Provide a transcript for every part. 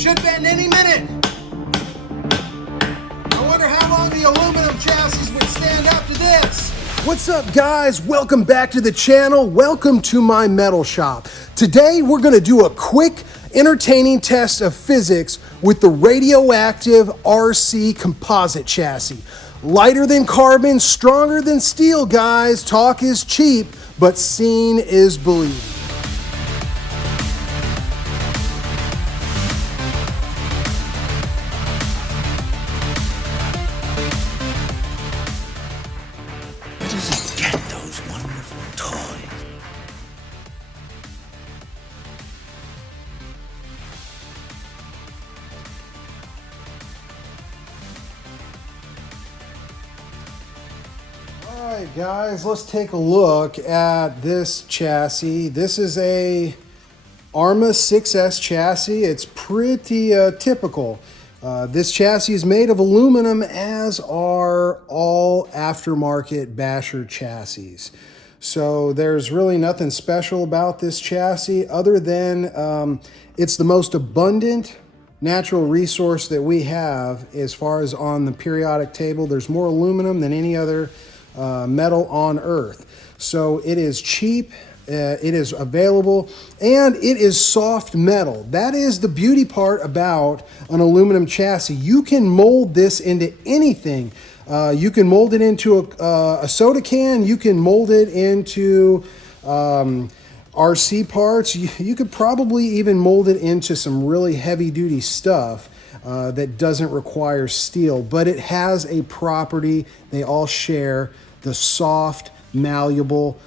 Should bend any minute. I wonder how long the aluminum chassis would stand up to this. What's up, guys? Welcome back to the channel. Welcome to my metal shop. Today we're going to do a quick, entertaining test of physics with the Radioactive RC composite chassis. Lighter than carbon, stronger than steel, guys. Talk is cheap, but seeing is believing. Where does he get those wonderful toys? All right, guys, let's take a look at this chassis. This is a Arma 6S chassis. It's pretty typical. This chassis is made of aluminum, as are all aftermarket Basher chassis. So there's really nothing special about this chassis other than it's the most abundant natural resource that we have as far as on the periodic table. There's more aluminum than any other metal on Earth. So it is cheap, it is available, and it is soft metal. That is the beauty part about an aluminum chassis. You can mold this into anything. You can mold it into a soda can. You can mold it into RC parts. You could probably even mold it into some really heavy-duty stuff that doesn't require steel, but it has a property they all share, the soft, malleable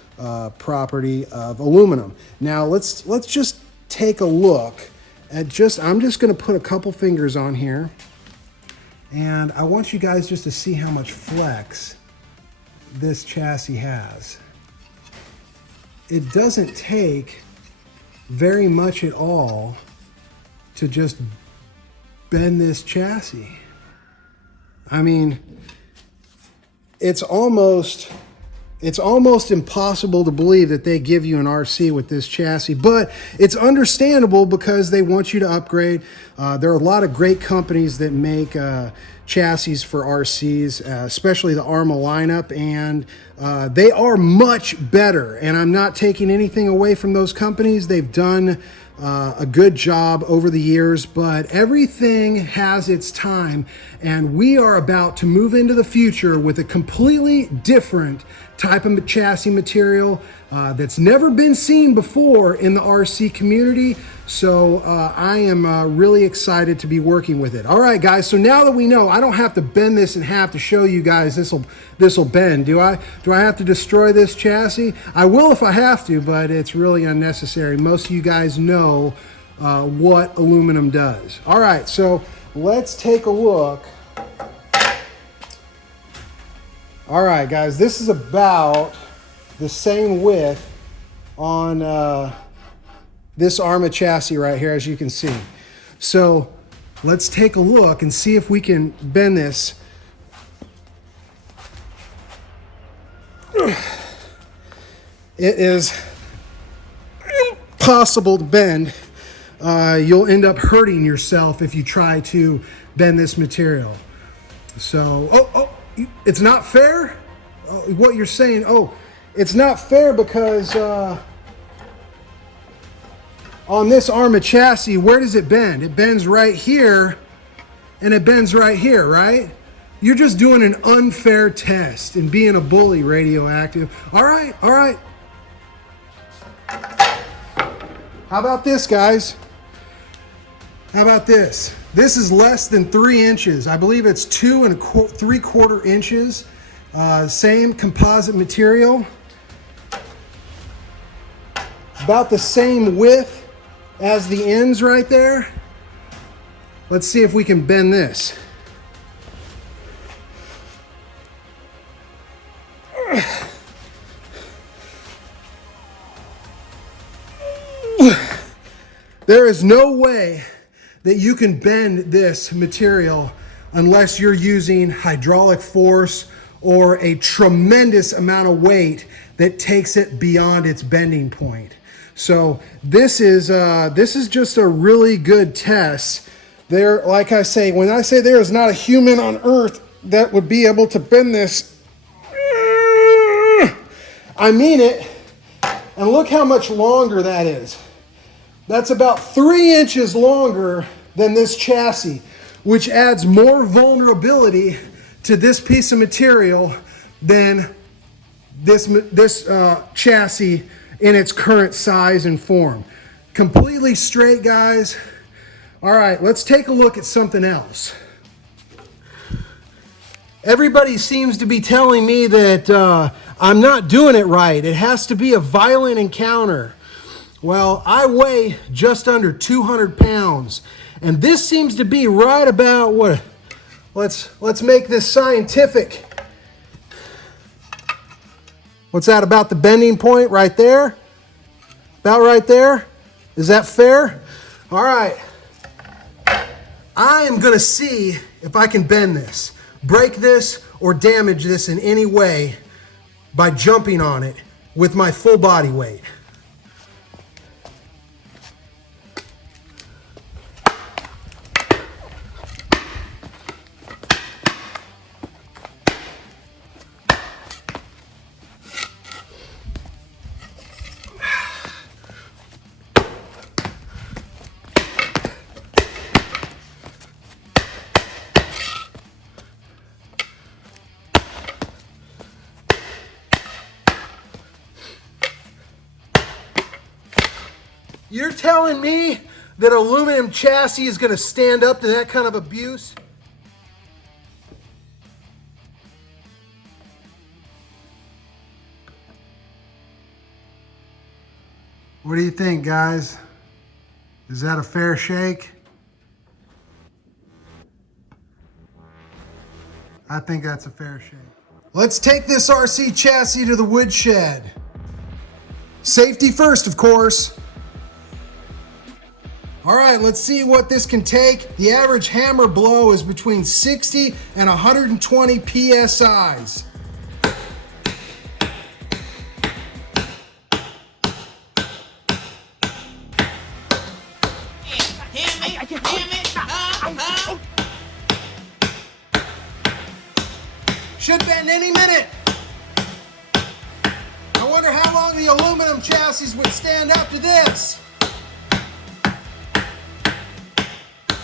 property of aluminum. Now let's just take a look at I'm just going to put a couple fingers on here, and I want you guys just to see how much flex this chassis has. It doesn't take very much at all to just bend this chassis. I mean, it's almost impossible to believe that they give you an RC with this chassis, but it's understandable because they want you to upgrade. There are a lot of great companies that make chassis for RCs, especially the Arma lineup, and they are much better. And I'm not taking anything away from those companies. They've done a good job over the years, but everything has its time, and we are about to move into the future with a completely different type of chassis material that's never been seen before in the RC community. So I am really excited to be working with it. All right, guys, so now that we know I don't have to bend this in half to show you guys this'll bend. Do I have to destroy this chassis? I will if I have to, but it's really unnecessary. Most of you guys know what aluminum does. All right, so let's take a look. All right, guys, this is about the same width on this Arma chassis right here, as you can see. So let's take a look and see if we can bend this. It is impossible to bend. You'll end up hurting yourself if you try to bend this material. So, it's not fair? What you're saying, it's not fair because on this Arma chassis, where does it bend? It bends right here, and it bends right here, right? You're just doing an unfair test and being a bully, Radioactive. All right. How about this, guys? How about this? This is less than 3 inches. I believe it's 2 3/4 inches. Same composite material. About the same width as the ends right there. Let's see if we can bend this. There is no way that you can bend this material unless you're using hydraulic force or a tremendous amount of weight that takes it beyond its bending point. So this is just a really good test There, like I say, when I say there is not a human on earth that would be able to bend this, I mean it. And look how much longer that is. That's about 3 inches longer than this chassis, which adds more vulnerability to this piece of material than this chassis in its current size and form. Completely straight, guys. All right, let's take a look at something else. Everybody seems to be telling me that I'm not doing it right. It has to be a violent encounter. Well, I weigh just under 200 pounds, and this seems to be right about what. Let's make this scientific. What's that, about the bending point right there? About right there? Is that fair? All right. I am going to see if I can bend this, break this, or damage this in any way by jumping on it with my full body weight. You're telling me that aluminum chassis is going to stand up to that kind of abuse? What do you think, guys? Is that a fair shake? I think that's a fair shake. Let's take this RC chassis to the woodshed. Safety first, of course. All right, let's see what this can take. The average hammer blow is between 60 and 120 PSIs. Should bend any minute. I wonder how long the aluminum chassis would stand up to this.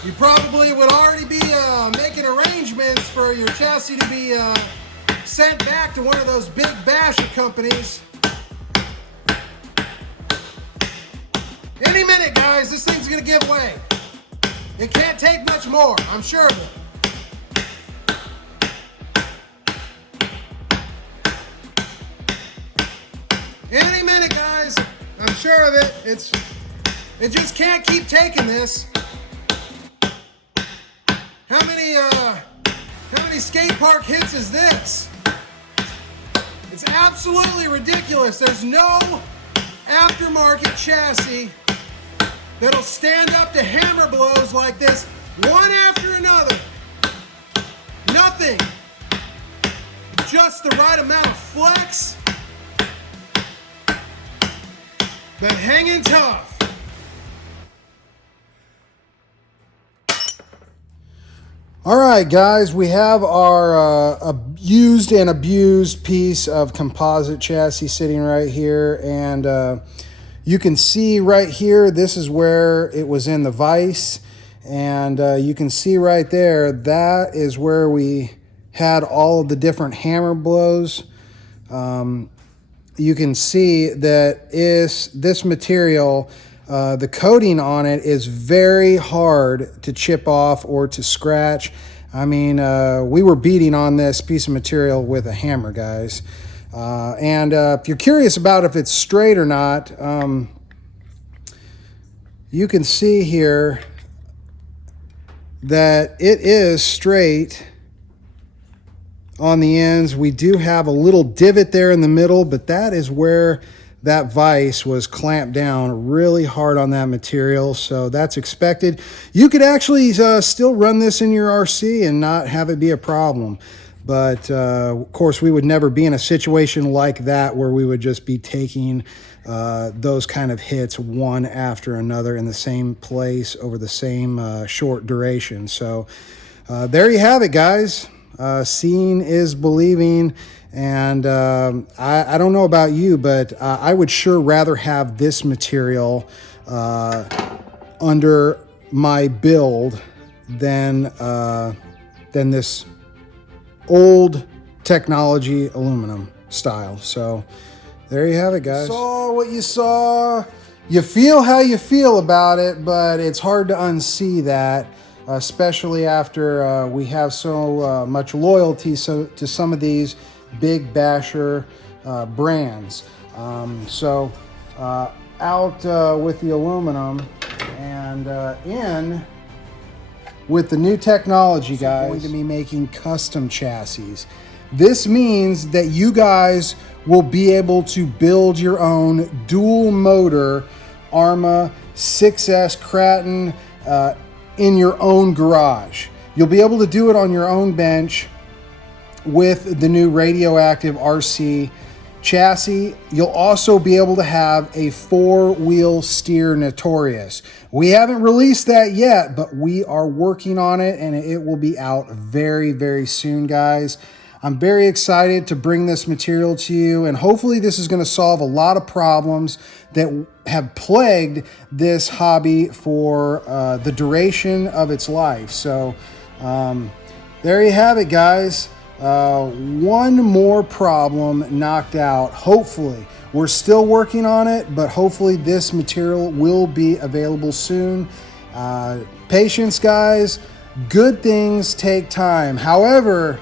You probably would already be making arrangements for your chassis to be sent back to one of those big basher companies. Any minute, guys, this thing's gonna give way. It can't take much more, I'm sure of it. Any minute, guys, I'm sure of it. It just can't keep taking this. How many skate park hits is this? It's absolutely ridiculous. There's no aftermarket chassis that'll stand up to hammer blows like this, one after another. Nothing. Just the right amount of flex, but hanging tough. All right, guys, we have our used and abused piece of composite chassis sitting right here, and you can see right here, this is where it was in the vise, and you can see right there, that is where we had all of the different hammer blows. You can see that this material, the coating on it is very hard to chip off or to scratch. I mean, we were beating on this piece of material with a hammer, guys. And if you're curious about if it's straight or not, you can see here that it is straight on the ends. We do have a little divot there in the middle, but that is where that vise was clamped down really hard on that material, so that's expected. You could actually still run this in your RC and not have it be a problem, but of course we would never be in a situation like that where we would just be taking those kind of hits one after another in the same place over the same short duration. So there you have it, guys. Seeing is believing. And I don't know about you, but I would sure rather have this material under my build than this old technology aluminum style. So there you have it, guys. Saw what you saw. You feel how you feel about it, but it's hard to unsee that, especially after we have so much loyalty to some of these big basher brands. Out with the aluminum and in with the new technology, guys. I'm going to be making custom chassis. This means that you guys will be able to build your own dual motor Arrma 6S Kraton in your own garage. You'll be able to do it on your own bench with the new Radioactive RC chassis. You'll also be able to have a 4-wheel steer Notorious. We haven't released that yet, but we are working on it, and it will be out very, very soon, guys. I'm very excited to bring this material to you, and hopefully this is going to solve a lot of problems that have plagued this hobby for the duration of its life. So there you have it, guys. One more problem knocked out. Hopefully, we're still working on it, but hopefully this material will be available soon. Patience, guys. Good things take time. However,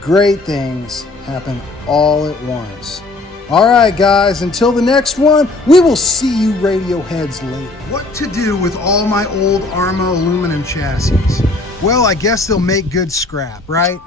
great things happen all at once. All right, guys, until the next one, we will see you Radioheads later. What to do with all my old Arrma aluminum chassis? Well, I guess they'll make good scrap, right?